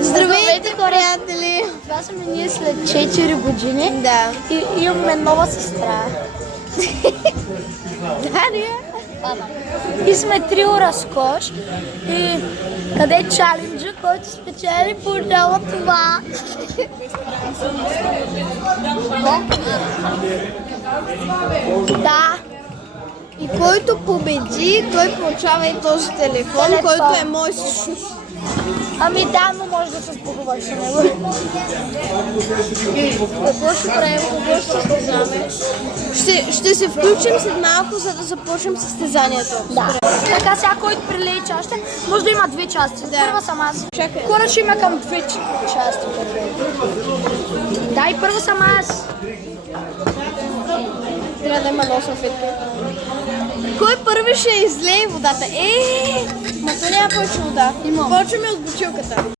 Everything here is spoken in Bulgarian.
Здравейте, приятели! Това сме ние след 4 години. Да. И имаме нова сестра. Дария? И сме трио разкош. И къде е чаленджа, който спечели получава това. Да. И който победи, той получава и този телефон, който е мой всъщност. Ами да, но може да се сбогуваш с него. Какво ще правим? Какво ще състезаваме? Ще се включим след малко, за да започнем състезанието. Да. Така сега, който прилее чашата, може да има две части. Да. Първа съм аз. Чакай. Хора ще има към две части. Да, и първа съм аз. Трябва да има много салфетки. Кой първи ще излее водата? Ма то няма повече вода. Почваме от бутилката.